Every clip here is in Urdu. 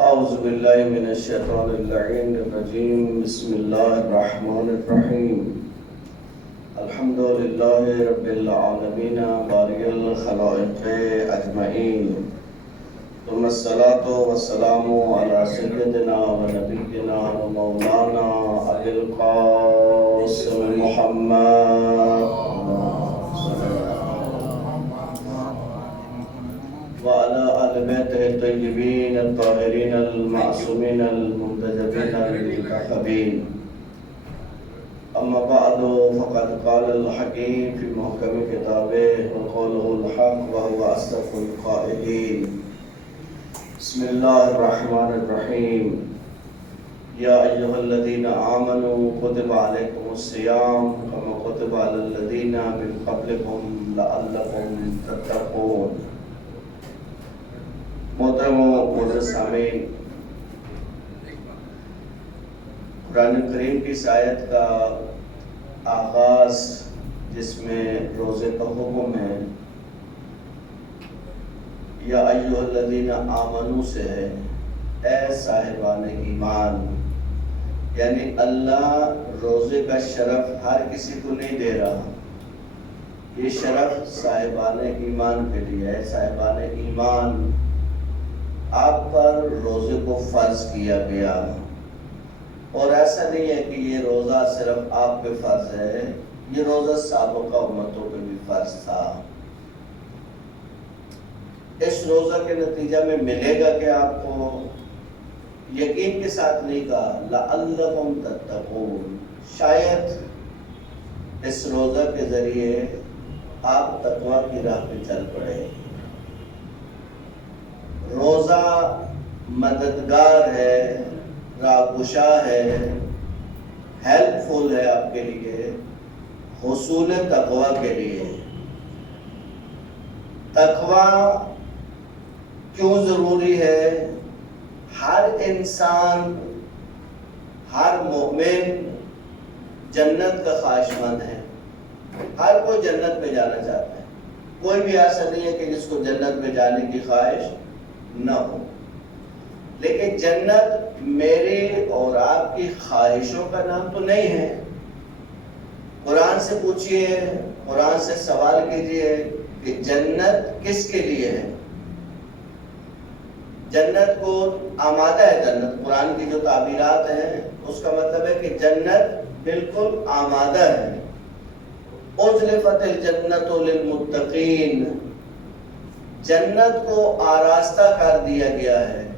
أعوذ بالله من الشيطان اللعين الرجيم. بسم الله الرحمن الرحيم. الحمد لله رب العالمين بارئ الخلائق أجمعين، ثم الصلاة والسلام على سيدنا ونبينا ومولانا أبي القاسم محمد وعلى آل بيته الطيبين الطاهرين المعصومين المنتجبين المنتخبين. أما بعد، فقد قال الحكيم في محكم كتابه وقوله الحق وهو أصدق القائلين. بسم الله الرحمن الرحيم. يا أيها الذين آمنوا كتب عليكم الصيام كما كتب على الذين من قبلكم لعلكم تتقون. محترم و معزز سامعین، قرآن کریم کی اس آیت کا آغاز جس میں روزے کا حکم ہے یا ایھا الذین آمنوا سے ہے، اے صاحبان ایمان، یعنی اللہ روزے کا شرف ہر کسی کو نہیں دے رہا، یہ شرف صاحبان ایمان کے لیے ہے۔ صاحبان ایمان، آپ پر روزے کو فرض کیا گیا، اور ایسا نہیں ہے کہ یہ روزہ صرف آپ پہ فرض ہے، یہ روزہ سابقہ امتوں پہ بھی فرض تھا۔ اس روزہ کے نتیجہ میں ملے گا کہ آپ کو یقین کے ساتھ نہیں کہا لعلکم تتقون، شاید اس روزہ کے ذریعے آپ تقوی کی راہ پہ چل پڑے۔ روزہ مددگار ہے، راہگشا ہے، ہیلپ فل ہے آپ کے لیے حصول تقوی کے لیے۔ تقوی کیوں ضروری ہے؟ ہر انسان، ہر مومن جنت کا خواہش مند ہے، ہر کوئی جنت میں جانا چاہتا ہے، کوئی بھی ایسا نہیں ہے کہ جس کو جنت میں جانے کی خواہش نہ ہو، لیکن جنت میری اور آپ کی خواہشوں کا نام تو نہیں ہے۔ قرآن سے پوچھئے، قرآن سے سوال کیجئے کہ جنت کس کے لیے ہے؟ جنت کو آمادہ ہے، جنت قرآن کی جو تعبیرات ہیں اس کا مطلب ہے کہ جنت بالکل آمادہ ہے۔ اُزْلِفَتِ الْجَنَّةُ لِلْمُتَّقِينَ، جنت کو آراستہ کر دیا گیا ہے،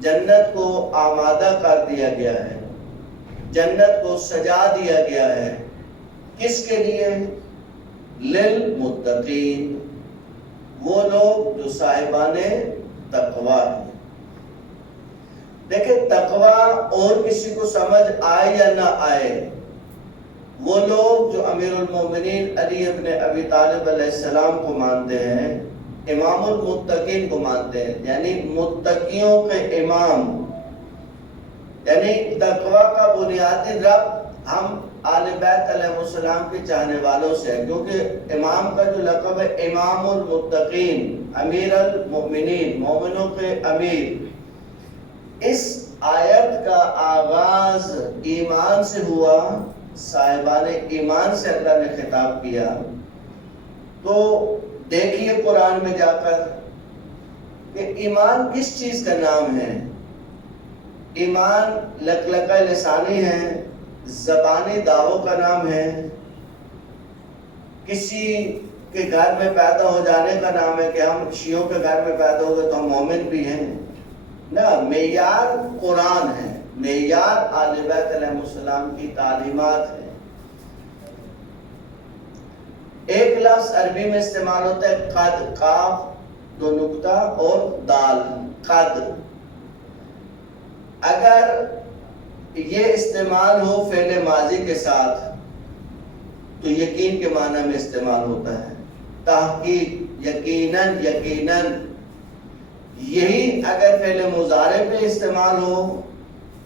جنت کو آمادہ کر دیا گیا ہے، جنت کو سجا دیا گیا ہے۔ کس کے لیے؟ للمتقین، وہ لوگ جو صاحبان تقوی ہیں۔ دیکھیں، تقوی اور کسی کو سمجھ آئے یا نہ آئے، وہ لوگ جو امیر المومنین علی ابن ابی طالب علیہ السلام کو مانتے ہیں، امام المتقین کو مانتے ہیں، یعنی متقیوں کے امام، یعنی تقوی کا بنیادی رب ہم آل بیت علیہ السلام کے چاہنے والوں سے ہے، کیونکہ امام کا جو لقب ہے امام المتقین، امیر المؤمنین، مومنوں کے امیر۔ اس آیت کا آغاز ایمان سے ہوا، صاحبان ایمان سے اللہ نے خطاب کیا۔ تو دیکھیے قرآن میں جا کر کہ ایمان کس چیز کا نام ہے۔ ایمان لقلقہ لسانی ہے، زبانی دعووں کا نام ہے، کسی کے گھر میں پیدا ہو جانے کا نام ہے کہ ہم شیعوں کے گھر میں پیدا ہو گئے تو ہم مومن بھی ہیں، نہ، معیار قرآن ہے، معیار آل بیت علیہ السلام کی تعلیمات ہے۔ ایک لفظ عربی میں استعمال ہوتا ہے قد، قاف دو نقطہ اور دال، قد۔ اگر یہ استعمال ہو فعل ماضی کے ساتھ تو یقین کے معنی میں استعمال ہوتا ہے، تحقیق، یقیناً، یقیناً۔ یہی اگر فعل مضارع پہ استعمال ہو،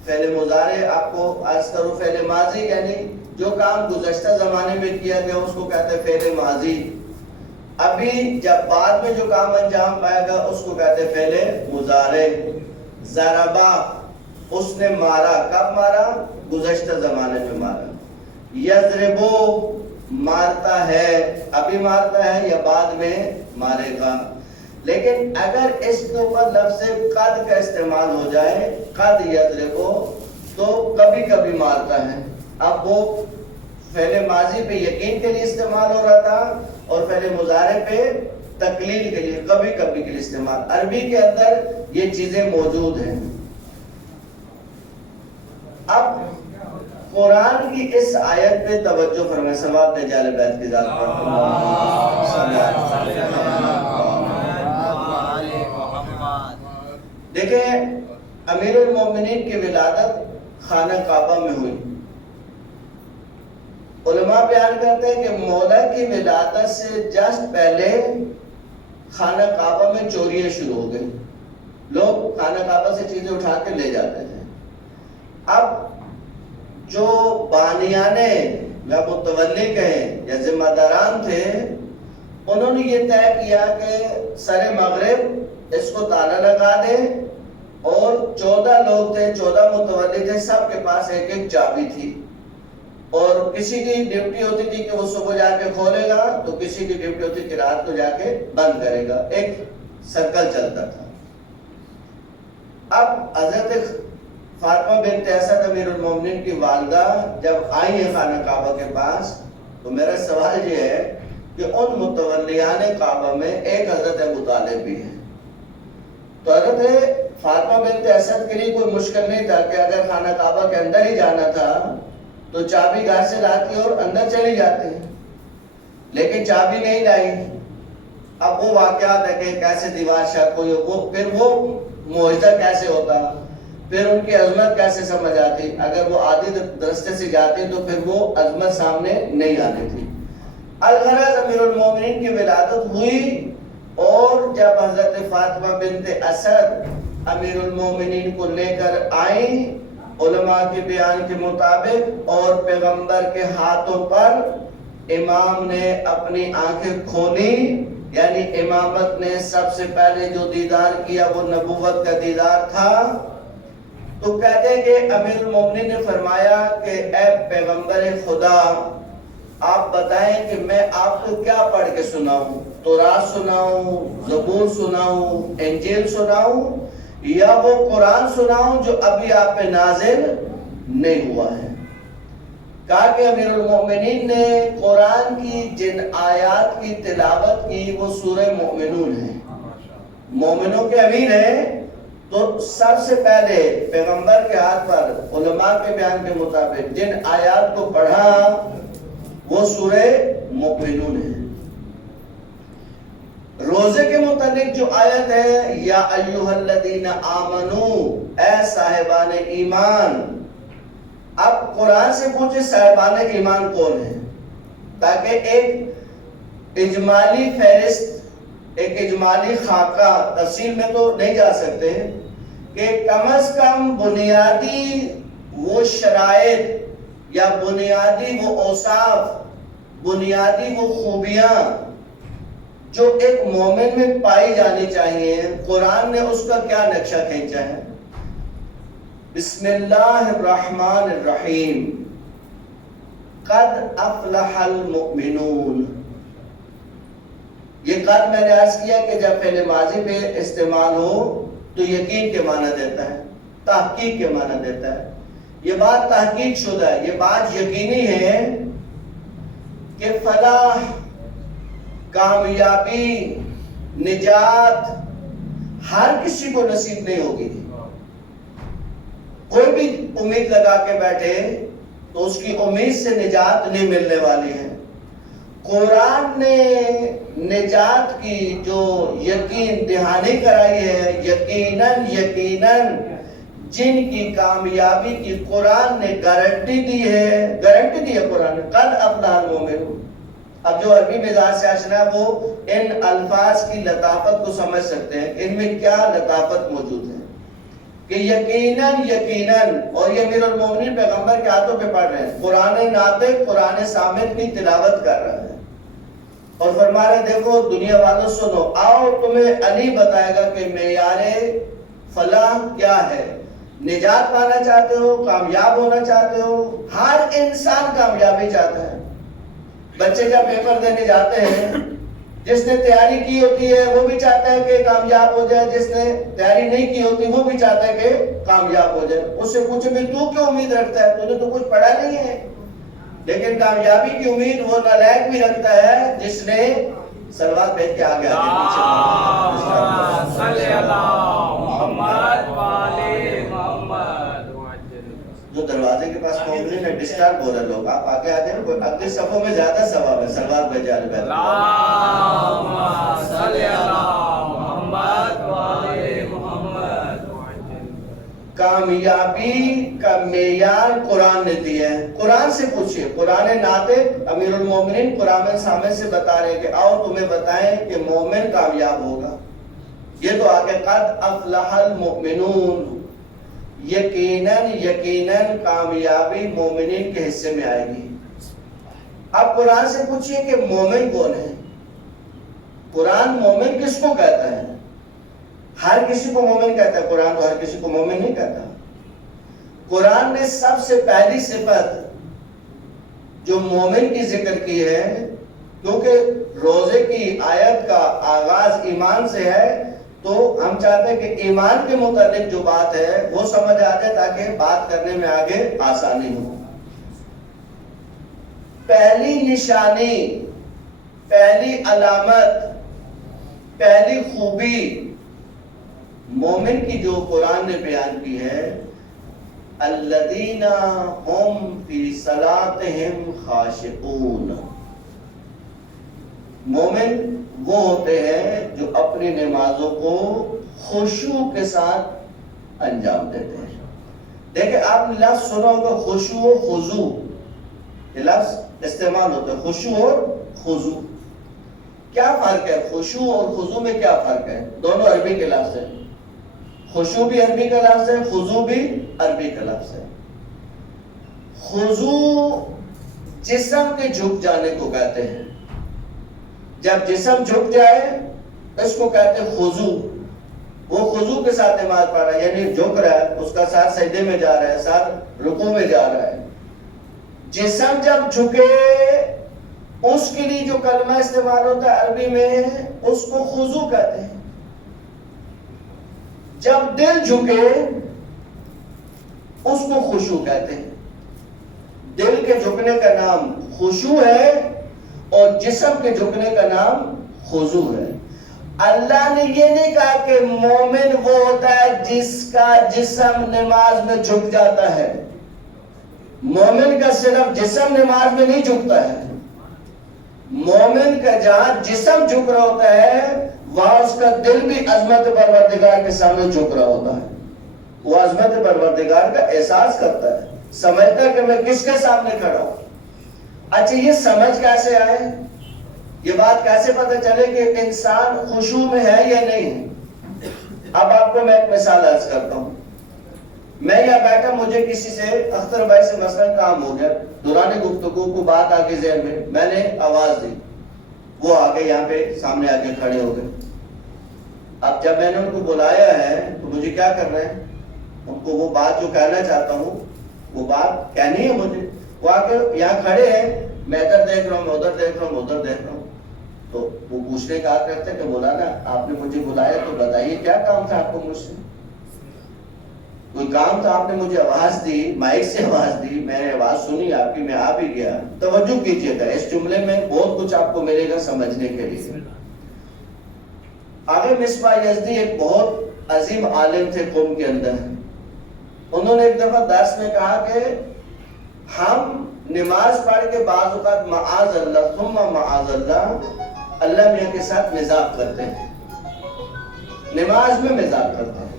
فعل مضارع آپ کو عرض کرو، فعل ماضی یعنی جو کام گزشتہ زمانے میں کیا گیا اس کو کہتے ہیں فعل ماضی، ابھی جب بعد میں جو کام انجام پائے گا اس کو کہتے ہیں فعل مضارع۔ ضربا اس نے مارا. کب مارا؟ گزشتہ زمانے میں مارا. یضربو مارتا ہے، ابھی مارتا ہے یا بعد میں مارے گا. لیکن اگر اس کے اوپر لفظ قد کا استعمال ہو جائے، قد یضربو، تو کبھی کبھی مارتا ہے. اب وہ فعل ماضی پہ یقین کے لیے استعمال ہو رہا تھا اور فعل مضارع پہ تقلیل کے لیے، کبھی کبھی کے لیے استعمال. عربی کے اندر یہ چیزیں موجود ہیں. اب قرآن کی اس آیت پہ توجہ فرمائیں. ثواب دے جال بیت کی ذات پر. دیکھیں امیر المومنین کی ولادت خانہ کعبہ میں ہوئی. علماء بیان کرتے ہیں کہ مولا کی ولادت سے جسٹ پہلے خانہ کعبہ میں چوریاں شروع ہو گئی. لوگ خانہ کعبہ سے چیزیں اٹھا کے لے جاتے تھے. اب جو بانیانے یا متولی کہیں یا ذمہ داران تھے، انہوں نے یہ طے کیا کہ سر مغرب اس کو تالا لگا دیں، اور 14 لوگ تھے، 14 متولی تھے، سب کے پاس ایک ایک چابی تھی. اور کسی کی ڈیوٹی ہوتی تھی کہ وہ صبح جا کے کھولے گا، تو کسی کی ڈیوٹی ہوتی کہ رات کو جا کے بند کرے گا. ایک سرکل چلتا تھا. اب حضرت فاطمہ بنت اسد امیر المومنین کی والدہ جب آئی ہیں خانہ کعبہ کے پاس، تو میرا سوال یہ ہے کہ ان متولیان کعبہ میں ایک حضرت ابو طالب بھی ہے. تو حضرت فاطمہ بنت اسد کے لیے کوئی مشکل نہیں تھا کہ اگر خانہ کعبہ کے اندر ہی جانا تھا تو چابی گھر سے لاتی اور اندر چلی جاتے ہیں، لیکن چابی نہیں لائی. اب وہ واقعات ہے کہ کیسے دیوار شک ہوئی، پھر وہ معجزہ کیسے ہوتا، پھر ان کی عظمت کیسے سمجھ آتی. اگر وہ عادی راستے سے جاتے تو پھر وہ عظمت سامنے نہیں آتی تھی. الغرض امیر المومنین کی ولادت ہوئی، اور جب حضرت فاطمہ بنت اسد امیر المومنین کو لے کر آئیں، علماء کے بیان کے مطابق، اور پیغمبر کے ہاتھوں پر امام نے اپنی آنکھیں کھولی، یعنی امامت نے سب سے پہلے جو دیدار کیا وہ نبوت کا دیدار تھا. تو کہتے ہیں کہ امیر المومنین نے فرمایا کہ اے پیغمبر خدا، آپ بتائیں کہ میں آپ کو کیا پڑھ کے سناؤں؟ تورات سناؤں، زبور سناؤں، انجیل سناؤں، یا وہ قرآن سناؤں جو ابھی آپ پہ نازل نہیں ہوا ہے؟ کہا کہ امیر المومنین نے قرآن کی جن آیات کی تلاوت کی وہ سورہ مومنون ہے، مومنوں کے امیر ہیں. تو سب سے پہلے پیغمبر کے ہاتھ پر علماء کے بیان کے مطابق جن آیات کو پڑھا وہ سورہ مومنون ہے. روزے کے متعلق جو آیت ہے، یا ایھا الذین آمنو، اے صاحبان ایمان. اب قرآن سے پوچھے صاحبان ایمان کون ہیں، تاکہ ایک اجمالی فہرست، ایک اجمالی خاکہ، تفصیل میں تو نہیں جا سکتے، کہ کم از کم بنیادی وہ شرائط یا بنیادی وہ اوصاف، بنیادی وہ خوبیاں جو ایک مومن میں پائی جانی چاہیے، قرآن نے اس کا کیا نقشہ کھینچا ہے. بسم اللہ الرحمن الرحیم. قد افلح المؤمنون. یہ قد میں نے عرض کیا کہ جب فعل ماضی پہ استعمال ہو تو یقین کے معنی دیتا ہے، تحقیق کے معنی دیتا ہے. یہ بات تحقیق شدہ ہے، یہ بات یقینی ہے کہ فلاح، کامیابی، نجات ہر کسی کو نصیب نہیں ہوگی. کوئی بھی امید لگا کے بیٹھے تو اس کی امید سے نجات نہیں ملنے والی ہے. قرآن نے نجات کی جو یقین دہانی کرائی ہے، یقیناً یقیناً جن کی کامیابی کی قرآن نے گارنٹی دی ہے، گارنٹی دی ہے قرآن نے. قد افلح المؤمنون. اب جو عربی مزاج سے آشنا ہے وہ ان الفاظ کی لطافت کو سمجھ سکتے ہیں، ان میں کیا لطافت موجود ہے کہ یقیناً یقیناً. اور یہ امیر المومنین پیغمبر کے ہاتھوں پہ پڑھ رہے ہیں، قرآن ناطق، قرآن صامت کی تلاوت کر رہا ہے، اور فرما رہے دیکھو دنیا والوں سنو، آؤ تمہیں علی بتائے گا کہ معیار فلاح کیا ہے؟ نجات پانا چاہتے ہو، کامیاب ہونا چاہتے ہو؟ ہر انسان کامیابی چاہتا ہے۔ بچے جب پیپر دینے جاتے ہیں، جس نے تیاری کی ہوتی ہے وہ بھی چاہتا ہے کہ کامیاب ہو جائے، جس نے تیاری نہیں کی ہوتی وہ بھی چاہتا ہے کہ کامیاب ہو جائے۔ اس سے پوچھے بھی تو کیوں امید رکھتا ہے؟ تو نے تو کچھ پڑھا نہیں ہے۔ لیکن کامیابی کی امید وہ نالائق بھی رکھتا ہے جس نے صلوات بھیج کے آگے جو دروازے کے پاس مومنین ہے ڈسٹرب ہو رہے لوگ، آپ آگے آتے ہیں، کوئی اگلی صفوں میں زیادہ ثواب ہے صلوات بھیجا رہے ہیں۔ کامیابی کا معیار قرآن نے دیا ہے۔ قرآن سے پوچھئے، قرآن ناطق امیر المومنین قرآن سامنے سے بتا رہے ہیں کہ آؤ تمہیں بتائیں کہ مومن کامیاب ہوگا۔ یہ تو آگے قد افلح المؤمنون، یقیناً کامیابی مومنین کے حصے میں آئے گی۔ اب قرآن سے پوچھئے کہ مومن کون ہے؟ قرآن مومن کس کو کہتا ہے؟ ہر کسی کو مومن کہتا ہے، قرآن تو ہر کسی کو مومن نہیں کہتا۔ قرآن نے سب سے پہلی صفت جو مومن کی ذکر کی ہے، کیونکہ روزے کی آیت کا آغاز ایمان سے ہے، تو ہم چاہتے ہیں کہ ایمان کے متعلق جو بات ہے وہ سمجھ آ جائے تاکہ بات کرنے میں آگے آسانی ہو۔ پہلی نشانی، پہلی علامت، پہلی خوبی مومن کی جو قرآن نے بیان کی ہے، الذین ہم فی صلاتہم خاشعون، مومن وہ ہوتے ہیں جو اپنی نمازوں کو خشوع کے ساتھ انجام دیتے ہیں۔ دیکھیں آپ نے لفظ سنا ہوگا خشوع و خضوع، یہ لفظ استعمال ہوتا ہے، خشوع اور خضوع۔ کیا فرق ہے؟ خشوع اور خضوع میں کیا فرق ہے؟ دونوں عربی کے لفظ ہیں، خشوع بھی عربی کا لفظ ہے، خضوع بھی عربی کا لفظ ہے۔ خضوع جسم کے جھک جانے کو کہتے ہیں، جب جسم جھک جائے اس کو کہتے ہیں خضوع۔ وہ خضوع کے ساتھ نماز پڑھ رہا ہے، یعنی جھک رہا ہے، اس کا ساتھ سجدے میں جا رہا ہے، ساتھ رکوع میں جا رہا ہے۔ جسم جب جھکے اس کے لیے جو کلمہ استعمال ہوتا ہے عربی میں اس کو خضوع کہتے ہیں۔ جب دل جھکے اس کو خشوع کہتے ہیں۔ دل کے جھکنے کا نام خشوع ہے اور جسم کے جھکنے کا نام خضوع ہے۔ اللہ نے یہ نہیں کہا کہ مومن وہ ہوتا ہے جس کا جسم نماز میں جھک جاتا ہے۔ مومن کا صرف جسم نماز میں نہیں جھکتا ہے، مومن کا جہاں جسم جھک رہا ہوتا ہے وہاں اس کا دل بھی عظمت پروردگار کے سامنے جھک رہا ہوتا ہے۔ وہ عظمت پروردگار کا احساس کرتا ہے، سمجھتا ہے کہ میں کس کے سامنے کھڑا ہوں۔ اچھا یہ سمجھ کیسے آئے؟ یہ بات کیسے پتہ چلے کہ انسان خشوع میں ہے یا نہیں ہے؟ اب آپ کو میں ایک مثال عرض کرتا ہوں۔ میں یہاں بیٹھا، مجھے کسی سے اختر بھائی سے مثلا کام ہو گیا، دوران گفتگو کو بات آگے ذہن میں نے آواز دی، وہ آگے یہاں پہ سامنے آگے کھڑے ہو گئے۔ اب جب میں نے ان کو بلایا ہے تو مجھے کیا کرنا ہے؟ ان کو وہ بات جو کہنا چاہتا ہوں وہ بات کہنی ہے مجھے۔ وہ آگے یہاں کھڑے ہیں، میں ادھر دیکھ رہا ہوں، میں ادھر دیکھ رہا ہوں، ادھر دیکھ رہا ہوں، تو وہ پوچھنے کا کرتے کہ مولانا آپ نے مجھے بلایا تو بتائیے کیا کام تھا آپ کو مجھ سے؟ کوئی کام تو آپ نے مجھے آواز دی، مائک سے آواز دی، میں نے آواز سنی آپ کی، میں آ بھی گیا۔ توجہ کیجئے گا، اس جملے میں بہت کچھ آپ کو ملے گا سمجھنے کے لیے۔ آگے مصباح یزدی ایک بہت عظیم عالم تھے قوم کے اندر، انہوں نے ایک دفعہ درس میں کہا کہ ہم نماز پڑھ کے بعض اوقات معاذ اللہ ثم معاذ اللہ میاں کے ساتھ مذاق کرتے ہیں، نماز میں مذاق کرتے ہیں۔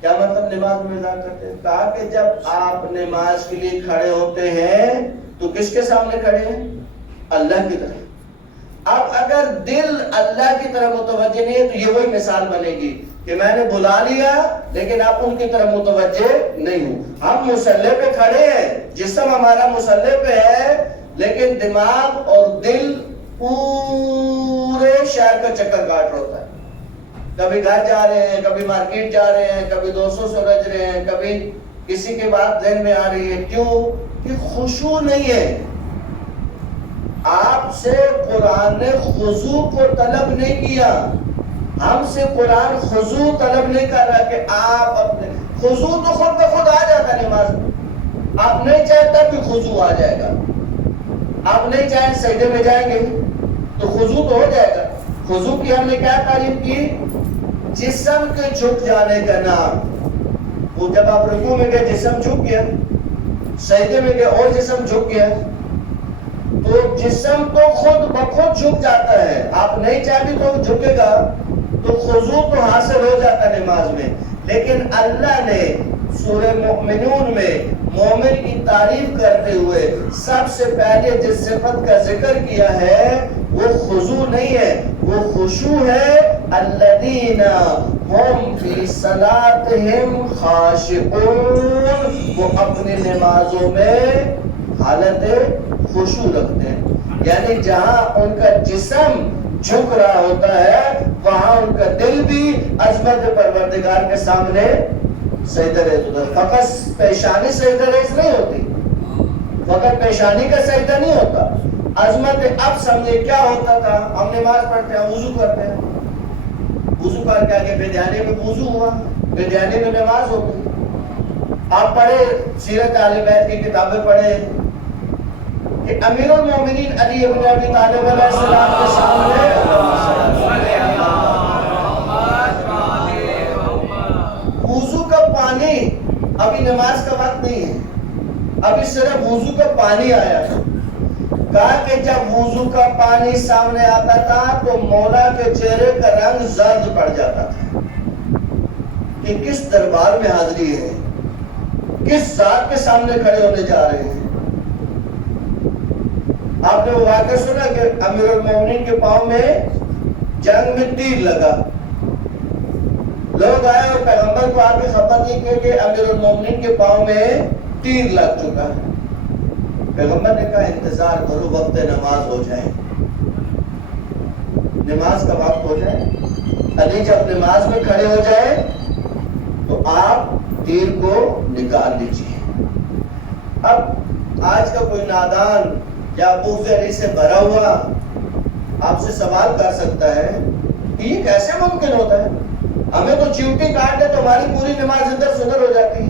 کیا مطلب نماز میں مذاق کرتے ہیں؟ کہا کہ جب آپ نماز کے لیے کھڑے ہوتے ہیں تو کس کے سامنے کھڑے ہیں؟ اللہ کی طرف۔ اب اگر دل اللہ کی طرف متوجہ نہیں ہے تو یہ وہی مثال بنے گی کہ میں نے بلا لیا لیکن آپ ان کی طرف متوجہ نہیں ہوں۔ ہم مصلی پہ کھڑے ہیں، جسم ہمارا مصلی پہ ہے لیکن دماغ اور دل پورے شہر کا چکر کاٹ رہا ہوتا ہے۔ کبھی گھر جا رہے ہیں، کبھی مارکیٹ جا رہے ہیں، کبھی دوستوں سے رج رہے ہیں، کبھی کسی کی بات ذہن میں آ رہی ہے. کیوں؟ کہ خشوع نہیں ہے. آپ سے قرآن نے خضوع کو طلب نہیں کیا. ہم سے قرآن خضوع طلب نہیں کر رہا کہ آپ اپنے خضوع تو خود بخود آ جاتا نماز میں. آپ نہیں چاہیں تب بھی خضوع آ جائے گا. آپ نہیں چاہیں سجدے میں جائیں گے تو خضوع تو ہو جائے گا. خضوع کی ہم نے کیا تعریف کی؟ جسم کے جھک جانے کا نام. وہ جب آپ رکوع میں گئے جسم جھک گیا، سجدے میں گئے اور جسم جھک گیا، تو جسم تو خود بخود جھک جاتا ہے. آپ نہیں چاہتے تو جھکے گا، تو خضوع تو حاصل ہو جاتا نماز میں. لیکن اللہ نے سورہ مؤمنون میں مومن کی تعریف کرتے ہوئے سب سے پہلے جس صفت کا ذکر کیا ہے وہ خضوع نہیں ہے، وہ خشوع ہے. الذین هم فی صلاتہم خاشعون، وہ اپنی نمازوں میں حالت خشوع رکھتے ہیں. یعنی جہاں ان کا جسم جھک رہا ہوتا ہے وہاں ان کا دل بھی عظمت پروردگار کے سامنے سجدہ ریز ہوتا ہے. فقط پیشانی سجدہ ریز نہیں ہوتی، فقط پیشانی کا سجدہ نہیں ہوتا. عظمت اب سمجھے کیا ہوتا تھا. ہم نماز پڑھتے ہیں، وضو کرتے ہیں، وضو کر کے آگے بے دھیانی میں وضو ہوا، بے دھیانی میں نماز ہو گئی. آپ پڑھے سیرت اہل بیت کی کتابیں پڑھے کہ امیر المومنین علی ابن ابی طالب علیہ السلام کے سامنے وضو کا پانی، ابھی نماز کا وقت نہیں ہے، ابھی صرف وضو کا پانی آیا. کہا کہ جب وضو کا پانی سامنے آتا تھا تو مولا کے چہرے کا رنگ زرد پڑ جاتا تھا کہ کس دربار میں حاضری ہے، کس ذات کے سامنے کھڑے ہونے جا رہے ہیں. آپ نے وہ واقعہ سنا کہ امیر المومنین کے پاؤں میں جنگ میں تیر لگا. لوگ آئے اور پیغمبر کو آ کے خبر دی کہ امیر المومنین کے پاؤں میں تیر لگ چکا ہے. پیغمبر نے کہا انتظار کرو، وقت نماز ہو جائے، نماز کا وقت ہو جائے. علی جب نماز میں کھڑے ہو جائے تو آپ تیر کو نکال لیجیے. اب آج کا کوئی نادان یا بغض علی سے بھرا ہوا آپ سے سوال کر سکتا ہے کہ یہ کیسے ممکن ہوتا ہے؟ ہمیں تو چیوٹی کاٹ دے تو ہماری پوری نماز ادھر سے ادھر ہو جاتی ہے.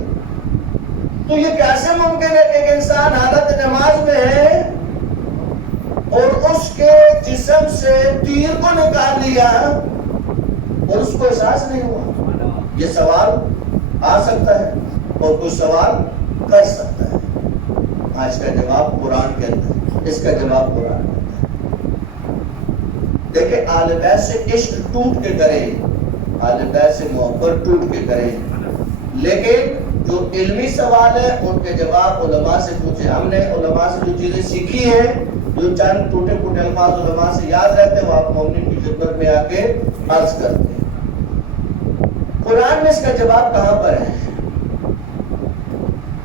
تو یہ کیسے ممکن ہے کہ ایک انسان حالت نماز میں ہے اور اس کے جسم سے تیر کو نکال لیا اور اس کو احساس نہیں ہوا؟ یہ سوال آ سکتا ہے اور کوئی سوال کر سکتا ہے. آج کا جواب قرآن کے اندر، اس کا جواب قرآن کے اندر. دیکھیں اہل بیت سے عشق ٹوٹ کے کرے، اہل بیت سے محبت ٹوٹ کے کرے، لیکن جو علمی سوال ہے ان کے جواب علماء سے پوچھے. ہم نے علماء سے جو چیزیں سیکھی ہیں، جو چند ٹوٹے پھوٹے الفاظ علماء سے یاد رہتے ہیں، وہ آپ مومنین کی خدمت میں آ کے عرض کرتے ہیں. قرآن میں اس کا جواب کہاں پر ہے؟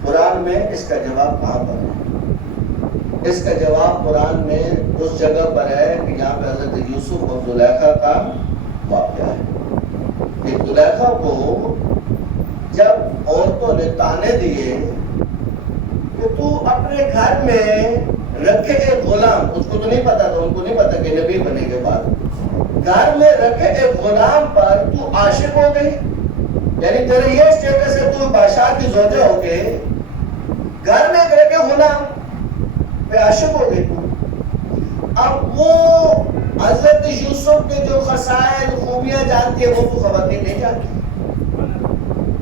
قرآن میں اس کا جواب کہاں پر ہے؟ اس کا جواب قرآن میں اس جگہ پر ہے کہ یہاں پہ حضرت یوسف اور زلیخا کا واقعہ ہے. کہ زلیخا کو جب عورتوں نے تانے دیے کہ تو اپنے گھر میں رکھے ایک غلام، اس کو تو نہیں پتا تھا، ان کو نہیں پتا کہ نبی بنے کے بعد گھر میں رکھے ایک غلام پر تو عاشق ہو گئی. یعنی تیرے یہ اسٹیٹس ہے تو بادشاہ کی زوجہ ہو کے گھر میں رکھے غلام پہ عاشق ہو گئی. اب وہ حضرت یوسف کے جو خصائل خوبیاں جانتی ہے وہ تو خواتین نہیں جانتی.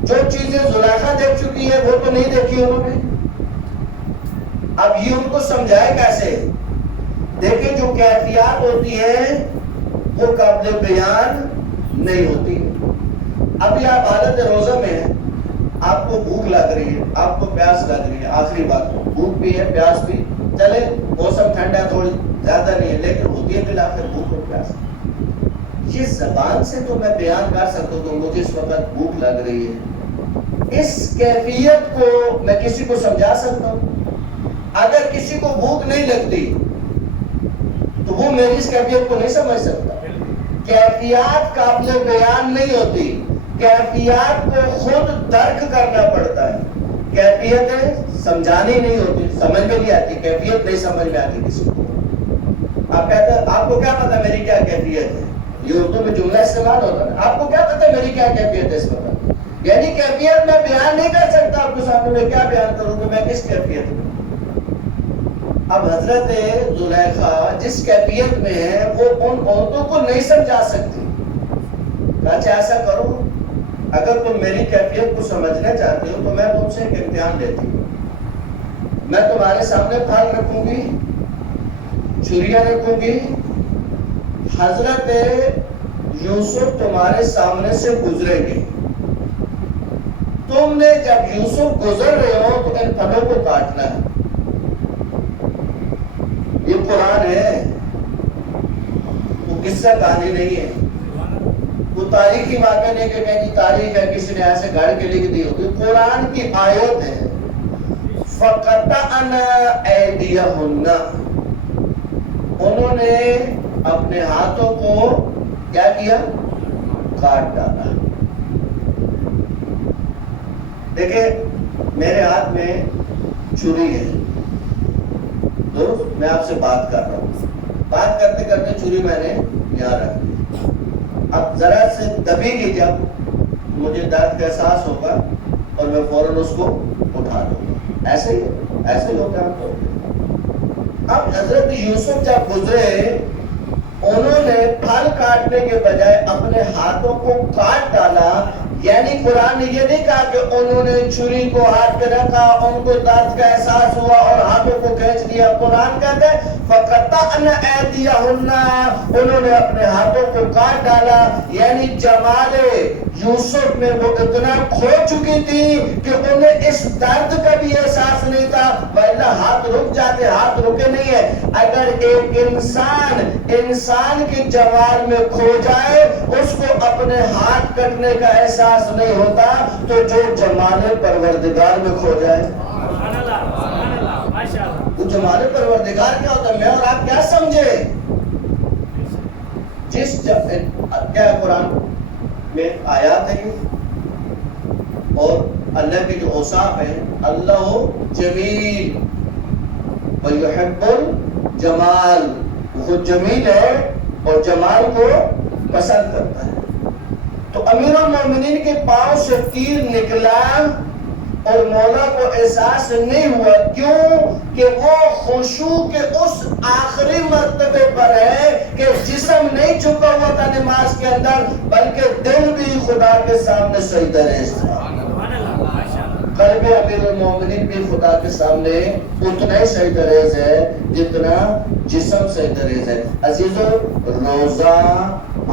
جو چیزیں زلیخا دیکھ چکی ہے وہ تو نہیں دیکھی انہوں نے. اب یہ ان کو سمجھائے کیسے؟ دیکھیں جو کیفیات ہوتی ہیں وہ قابل بیان نہیں ہوتی. ابھی آپ حالت روزہ میں ہیں، آپ کو بھوک لگ رہی ہے، آپ کو پیاس لگ رہی ہے. آخری بات بھوک بھی ہے پیاس بھی، چلے موسم ٹھنڈا ہے تھوڑی زیادہ نہیں ہے لیکن ہوتی ہے بالآخر بھوک اور پیاس. یہ زبان سے تو میں بیان کر سکتا ہوں کہ مجھے اس وقت بھوک لگ رہی ہے. اس کیفیت کو میں کسی کو سمجھا سکتا ہوں؟ اگر کسی کو بھوک نہیں لگتی تو وہ میری اس کیفیت کو نہیں سمجھ سکتا. کیفیات قابل بیان نہیں ہوتی، کیفیات کو خود درک کرنا پڑتا ہے. کیفیتیں سمجھانی نہیں ہوتی، سمجھ میں نہیں آتی، کیفیت نہیں سمجھ میں آتی کسی کو. آپ کہتے ہیں آپ کو کیا پتا میری کیا کیفیت ہے، یہ اردو میں جملہ استعمال ہوتا ہے، آپ کو کیا پتا میری کیا کیفیت ہے اس وقت. یعنی کیفیت میں بیان نہیں کر سکتا آپ کے سامنے، میں کیا بیان کروں کہ میں کس کیفیت میں. اب حضرت زلیخا جس کیفیت میں ہے وہ ان عورتوں کو نہیں سمجھا سکتی. اچھا ایسا کرو، اگر تم میری کیفیت کو سمجھنا چاہتے ہو تو میں تم سے ایک امتحان لیتی ہوں. میں تمہارے سامنے پھل رکھوں گی، چھریاں رکھوں گی. حضرت یوسف تمہارے سامنے سے گزریں گے. تم نے جب یوسف گزر رہے ہو تو ان پھلوں کو کاٹنا ہے. یہ قرآن ہے، وہ قصہ کہانی نہیں ہے، وہ تاریخی واقعہ نہیں کہ کہیں تاریخ ہے کسی نے ایسے گھڑ کے لکھ دی ہوگی. قرآن کی آیت ہے. فَقَطَعْنَا أَيْدِيَهُنَّ، انہوں نے اپنے ہاتھوں کو کیا کیا؟ کاٹ ڈالا. دیکھیں میرے ہاتھ میں چھری ہے، دوست میں آپ سے بات کر رہا ہوں، بات کرتے کرتے چھری میں نے یہاں رکھ دی. اب ذرا سے دبے گی، جب مجھے درد کا احساس ہوگا اور میں فوراً اس کو اٹھا دوں گا. ایسے ہی ہوتا ہے. اب حضرت یوسف جب گزرے انہوں نے پھل کاٹنے کے بجائے اپنے ہاتھوں کو کاٹ ڈالا. یعنی قرآن نے یہ نہیں کہا کہ انہوں نے چھری کو ہاتھ پہ رکھا، ان کو درد کا احساس ہوا اور ہاتھوں کو کھینچ لیا. قرآن کہتا ہے فَقَطَعْنَا أَيْدِيَهُنَّ، انہوں نے اپنے ہاتھوں کو کاٹ ڈالا. یعنی جمال یوسف میں وہ اتنا کھو چکی تھی کہ انہیں اس درد کا بھی احساس نہیں تھا، ورنہ ہاتھ رک جاتے. ہاتھ رکے نہیں ہے. اگر ایک انسان کے جمال میں کھو جائے، اس کو اپنے ہاتھ کٹنے کا احساس نہیں ہوتا، تو جو جمال پروردگار میں کھو جائے. وہ جمال پروردگار کیا ہوتا ہے، میں اور آپ کیا سمجھے. کیا قرآن میں آیات ہے اور اللہ کے جو اوصاف ہیں، اللہ جمیل وَيُحِبُّ الجمال، وہ جمیل ہے اور جمال کو پسند کرتا ہے. تو امیر المومنین کے پاؤں سے تیر نکلا اور مولا کو احساس نہیں ہوا. کیوں کہ وہ خشوع کے اس آخری مرتبے پر ہے کہ جسم نہیں چھپا ہوا تھا نماز کے اندر، بلکہ دل بھی خدا کے سامنے سجدہ ریز تھا. قلب امیر المومنین بھی خدا کے سامنے اتنا ہی سجدہ ریز ہے جتنا جسم سجدہ ریز ہے. عزیزو، روزہ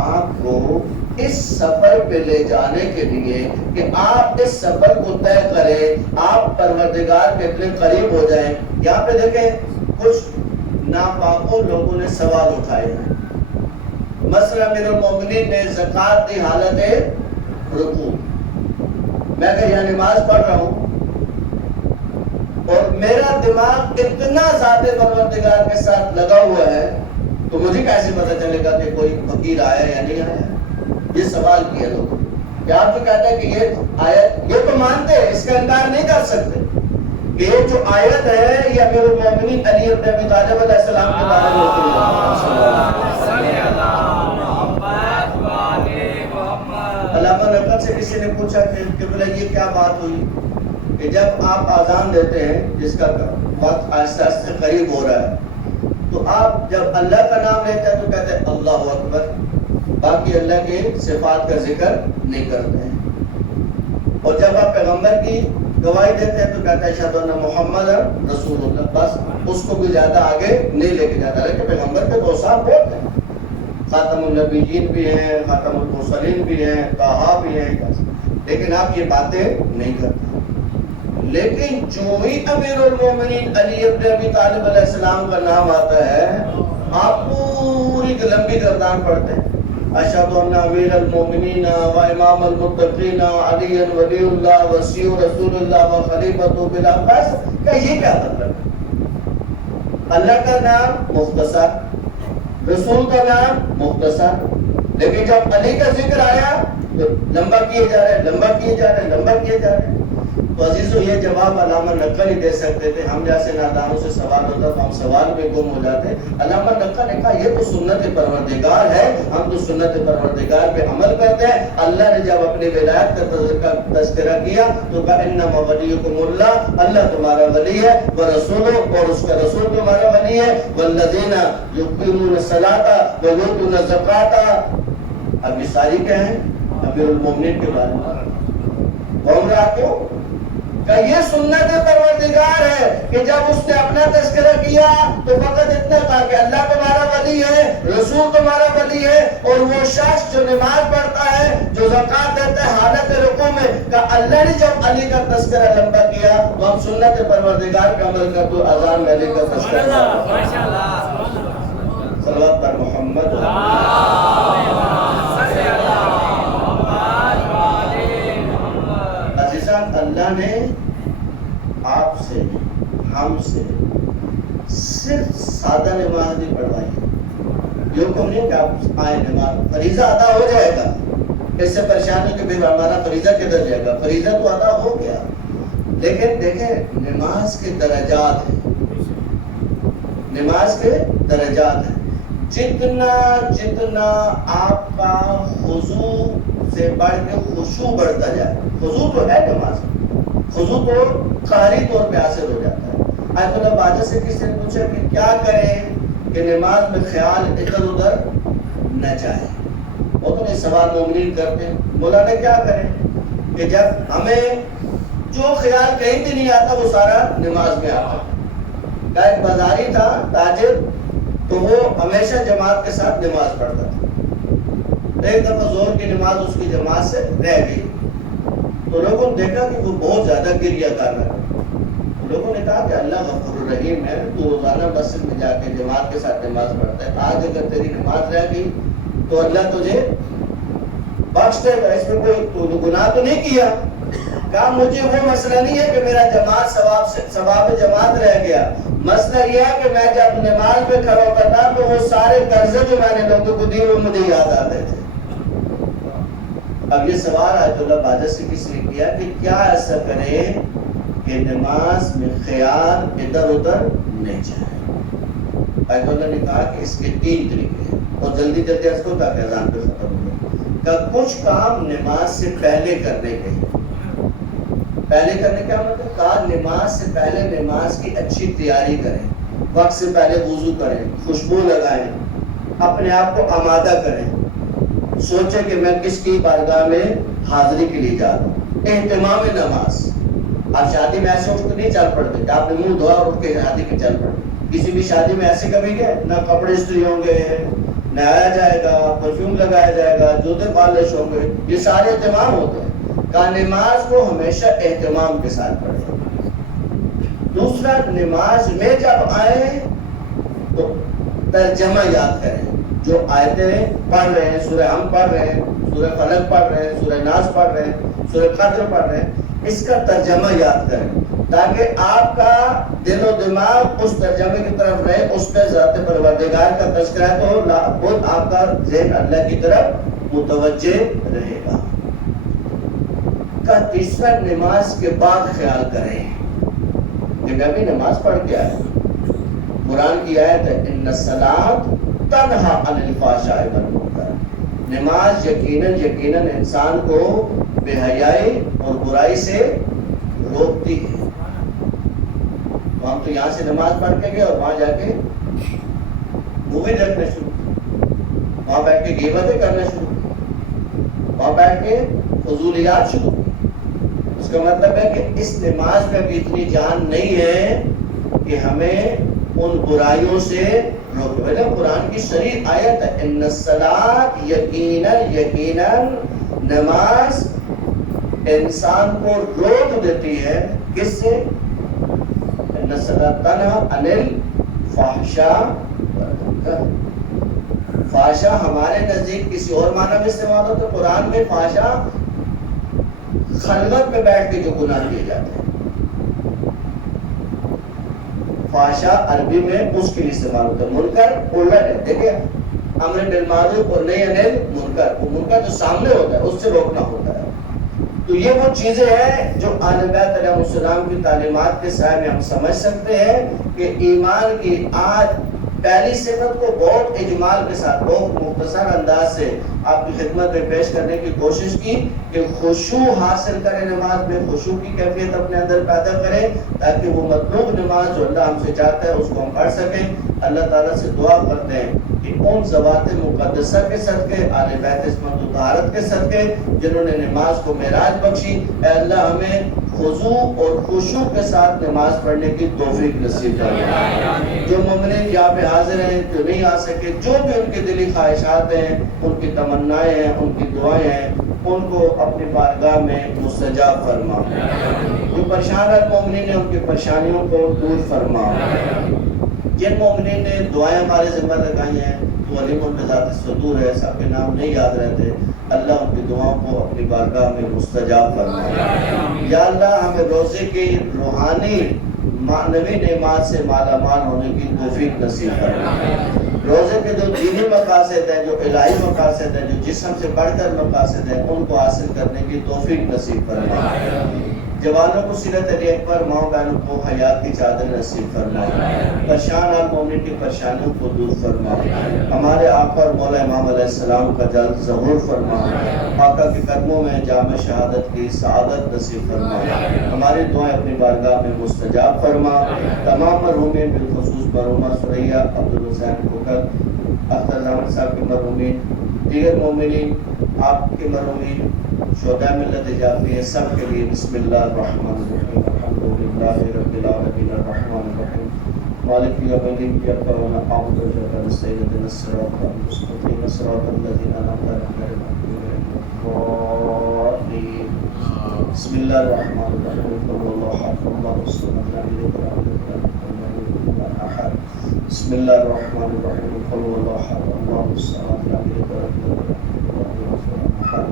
آپ کو اس سفر پہ لے جانے کے لیے کہ آپ اس سفر کو طے کریں، آپ پروردگار کے اتنے قریب ہو جائیں. یہاں پہ دیکھیں کچھ ناپاکوں لوگوں نے سوال اٹھائے ہیں. مثلا امیر المومنین نے زکوٰۃ دی حالت رکوع، میں اگر یہاں نماز پڑھ رہا ہوں اور میرا دماغ اتنا ذات پروردگار کے ساتھ لگا ہوا ہے تو مجھے کیسے پتہ چلے گا کہ کوئی فقیر آیا یا نہیں آیا. یہ سوال کیا لوگ. کیا آپ تو کہتے ہیں کہ یہ آیت، یہ تو مانتے ہیں، اس کا انکار نہیں کر سکتے کہ یہ جو آیت ہے یہ امیر المومنین علی ابن ابی طالب علیہ السلام کے بارے میں ہوتی ہے. علامہ نقل سے کسی نے پوچھا کہ بولے یہ کیا بات ہوئی کہ جب آپ اذان دیتے ہیں جس کا وقت آہستہ آہستہ قریب ہو رہا ہے تو آپ جب اللہ کا نام لیتے ہیں تو کہتے ہیں اللہ اکبر، باقی اللہ کے صفات کا ذکر نہیں کرتے ہیں. اور جب آپ پیغمبر کی گواہی دیتے ہیں تو کہتے ہیں اشہد ان محمد رسول اللہ، بس اس کو بھی زیادہ آگے نہیں لے کے جاتا. لیکن پیغمبر کے تو صاحب بہت ہیں، خاتم النبیین بھی ہیں، خاتم المرسلین بھی ہیں، طٰہٰ بھی ہیں، لیکن آپ یہ باتیں نہیں کرتے. لیکن جو ہی امیر المومنین علی ابن ابی طالب علیہ السلام کا نام آتا ہے آپ پوری لمبی گردان پڑھتے ہیں. اشہد ان امیر المومنین و امام المتقین علی ولی اللہ وصی رسول اللہ و خلیفۃ بلا. بس کہ یہ کیا مطلب ہے؟ اللہ کا نام مختصر، رسول کا نام مختصر، لیکن جب علی کا ذکر آیا تو لمبا کیے جا رہے ہیں، لمبا کیے جا رہے ہیں، لمبا کیے جا رہے ہیں۔ تو عزیزو یہ جواب علامہ نقل ہی دے سکتے تھے، ہم جیسے نادانوں سے سوال ہوتا تو ہم سوال میں گم ہو جاتے۔ علامہ نقل نے کہا یہ تو سنت پروردگار ہے، ہم تو سنت پروردگار پہ عمل کرتے ہیں۔ اللہ نے جب اپنی ولایت کا تذکرہ کیا تو کہا انما ولیکم اللہ، اللہ تمہارا ولی ہے، ورسولہ اور اس کا رسول تمہارا ولی ہے، والذین یقیمون الصلاۃ ویؤتون الزکاۃ۔ اب یہ ساری کیا ہیں؟ امیر المومنین کے بارے میں بول رہا کیوں کہ یہ سنت پروردگار ہے کہ جب اس نے اپنا تذکرہ کیا تو فقط اتنا کہا کہ اللہ تمہارا ولی ہے، رسول تمہارا ولی ہے، اور وہ شخص جو نماز پڑھتا ہے، جو زکوٰۃ دیتا ہے حالت رکوع میں، کہ اللہ نے جب علی کا تذکرہ لمبا کیا تو ہم سنت پروردگار کا عمل کر تو اذان میں علی کا تذکرہ صلوات پر محمد عزیزان، اللہ نے آپ سے ہم سے صرف سادہ نماز نہیں پڑھوائی، یہ حکم نہیں کہ آپ آئیں نماز فریضہ ادا ہو جائے گا، اس سے پریشانی کہ پھر ہمارا فریضہ کدھر جائے گا، فریضہ تو ادا ہو گیا، لیکن دیکھیں نماز کے درجات ہیں، نماز کے درجات ہیں، جتنا آپ کا خضوع سے بڑھ کے خشوع بڑھتا جائے، خضوع تو ہے نماز، خضوع تو قہری طور پہ حاصل ہو جاتا ہے۔ آیت اللہ باجہ سے کسی نے پوچھا کہ کیا کریں کہ نماز میں خیال ادھر ادھر نہ جائے، وہ تو نہیں سوال مومنین کرتے ہیں، مولانا کیا کریں کہ جب ہمیں جو خیال کہیں بھی نہیں آتا وہ سارا نماز میں آتا ہے۔ ایک بازاری تھا تاجر، تو وہ ہمیشہ جماعت کے ساتھ نماز پڑھتا تھا، ایک دفعہ ظہر کی نماز اس کی جماعت سے رہ گئی تو لوگوں نے دیکھا کہ وہ بہت زیادہ گریہ کر رہا ہے، لوگوں نے کہا کہ اللہ غفور الرحیم ہے، تو روزانہ مسجد میں جا کے جماعت کے ساتھ نماز پڑھتا ہے، آج اگر تیری نماز رہ گئی تو اللہ تجھے بخش دے گا، اس میں کوئی گناہ تو نہیں کیا۔ کہا مجھے وہ مسئلہ نہیں ہے کہ میرا جماعت ثواب جماعت رہ گیا، مسئلہ یہ ہے کہ میں جب نماز میں کھڑا ہوتا تھا تو وہ سارے قرضے جو میں نے لوگوں کو دیے وہ مجھے یاد آتے تھے۔ اب یہ سوال آیت اللہ باجہ سے کس نے کیا کہ کیا ایسا کرے کہ نماز میں خیال ادھر ادھر نہیں جائے۔ آیت اللہ نے کہا کہ اس کے 3 طریقے ہیں، اور جلدی جلدی اس کو تاکہ اذان پہ ختم ہو جائے۔ کہ کچھ کام نماز سے پہلے کرنے کے، پہلے کرنے کیا مطلب؟ کہا نماز سے پہلے نماز کی اچھی تیاری کریں، وقت سے پہلے وضو کریں، خوشبو لگائیں، اپنے آپ کو آمادہ کریں، سوچیں کہ میں کس کی بارگاہ میں حاضری کے لیے جا رہا ہوں۔ اہتمام نماز، آپ شادی میں ایسے اٹھ کے نہیں چل پڑتے کہ آپ نے منہ دھویا اور اٹھ کے شادی میں چل پڑتے، کسی بھی شادی میں ایسے کبھی گئے نہ کپڑے استری ہوں گے، نہایا جائے گا، پرفیوم لگایا جائے گا، جوتے پالش ہوں گے، یہ سارے اہتمام ہوتے ہیں۔ کہ نماز کو ہمیشہ اہتمام کے ساتھ پڑھیں۔ دوسرا، نماز میں جب آئے تو ترجمہ یاد کریں، جو آیتیں پڑھ رہے ہیں، سورہ ہم پڑھ رہے ہیں، سورہ فلق پڑھ رہے ہیں، سورہ ناس پڑھ رہے ہیں، سورہ قدر پڑھ رہے ہیں، اس کا ترجمہ یاد کریں تاکہ آپ کا دل و دماغ اس ترجمے کی طرف رہے، اس پہ ذات پروردگار کا تذکرہ ہے تو خود آپ کا ذہن اللہ کی طرف متوجہ رہے گا۔ کا تیسرا، نماز کے بعد خیال کریں کہ میں بھی نماز پڑھ کے آیا، قرآن کی آیت ہے ان الصلاۃ تنہی عن الفحشاء والمنکر، نماز یقیناً انسان کو بے حیائی اور برائی سے روکتی ہے۔ تو ہم تو یہاں سے نماز پڑھ کے گئے اور وہاں جا کے مووی دیکھنا شروع، وہاں بیٹھ کے غیبتیں کرنا شروع، وہاں بیٹھ کے فضولیات شروع۔ اس کا مطلب ہے کہ اس نماز میں بھی اتنی جان نہیں ہے کہ ہمیں ان برائیوں سے روکے۔ قرآن کی صریح آیت ہے ان الصلاۃ، یقیناً نماز انسان کو روک دیتی ہے، کس سے؟ ان الصلاۃ تنہی عن الفحشاء والمنکر۔ فحشا ہمارے نزدیک کسی اور معنی میں استعمال ہوتا ہے، قرآن میں فحشا خلوت میں بیٹھ کے جو گناہ کیے جاتے ہیں، فحشا عربی میں اس کے لیے استعمال ہوتا ہے، منکر الٹ ہے۔ دیکھیں امر بالمعروف اور نہی عن المنکر، وہ منکر جو سامنے ہوتا ہے اس سے روکنا ہوتا ہے۔ تو یہ وہ چیزیں ہیں جو آل بیت علیہ السلام کی تعلیمات کے سائے میں ہم سمجھ سکتے ہیں کہ ایمان کی آج پہلی صفت کو بہت اجمال کے ساتھ بہت مختصر انداز سے آپ کی خدمت میں پیش کرنے کی کوشش کی کہ خشوع حاصل کریں، نماز میں خشوع کی کیفیت اپنے اندر پیدا کریں تاکہ وہ مطلوب نماز جو اللہ ہم سے چاہتا ہے اس کو ہم پڑھ سکیں۔ اللہ تعالیٰ سے دعا کرتے ہیں کہ ان ذوات مقدسہ کے صدقے، آل بیت عصمت و طہارت کے صدقے جنہوں نے نماز کو معراج بخشی، اے اللہ ہمیں خضوع اور خشوع کے ساتھ نماز پڑھنے کی توفیق نصیب فرما۔ جو مومنین یہاں پہ حاضر ہیں، جو نہیں آ سکے، جو بھی ان کی دلی خواہشات ہیں، ان کی تمنائیں ہیں، ان کی دعائیں ہیں، ان کو اپنی بارگاہ میں مستجاب فرما۔ جو پریشان مومنین ہیں ان کی پریشانیوں کو دور فرما۔ جن مومنین نے دعائیں ہمارے ذمہ لگائی ہیں تو علیم بذات الصدور ہے، سب کے نام نہیں یاد رہتے، اللہ ان کی دعاؤں کو اپنی بارگاہ میں مستجاب فرما۔ یا اللہ ہمیں روزے کی روحانی معنوی نعمات سے مالا مال ہونے کی توفیق نصیب فرما۔ روزے کے جو دینی مقاصد ہیں، جو الہی مقاصد ہیں، جو جسم سے بڑھ کر مقاصد ہیں، ان کو حاصل کرنے کی توفیق نصیب فرما۔ جوانوں کو سیرت علی اکبر، ماں بہنوں کو حیات کی چادر نصیب فرما۔ پریشان حال مومنین کی پریشانیوں کو دور فرما۔ ہمارے آقا اور مولا امام علیہ السلام کا جلد ظہور فرما۔ آقا کے قدموں میں جامع شہادت کی سعادت نصیب فرما۔ ہماری دعائیں اپنی بارگاہ میں مستجاب فرما۔ تمام مرحومین بالخصوص مرحومہ سریہ عبدالحسین کوکر، اختر زمان صاحب کے مرحومین، دیگر مومنین، آپ کے مرحومین، شہداء ملت جعفریہ، سب کے لیے بسم اللہ الرحمن الرحیم، الحمدللہ رب العالمین الرحمن الرحیم مالک یوم الدین، ایاک نعبد و ایاک نستعین اهدنا الصراط المستقیم صراط الذین انعمت علیہم غیر المغضوب علیہم۔ بسم اللہ الرحمن الرحیم، قل هو اللہ احد اللہ الصمد لم یلد ولم یولد ولم یکن له احد۔ بسم اللہ الرحمن الرحیم، قل هو اللہ احد اللہ الصمد لم یلد ولم یولد ولم یکن له احد۔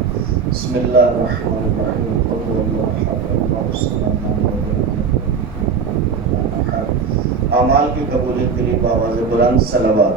بسم اللہ الرحمن الرحیم، قل هو اللہ احد اللہ الصمد لم یلد ولم یولد ولم یکن له احد۔ اعمال کی قبولیت کے لیے بآواز بلند صلوات۔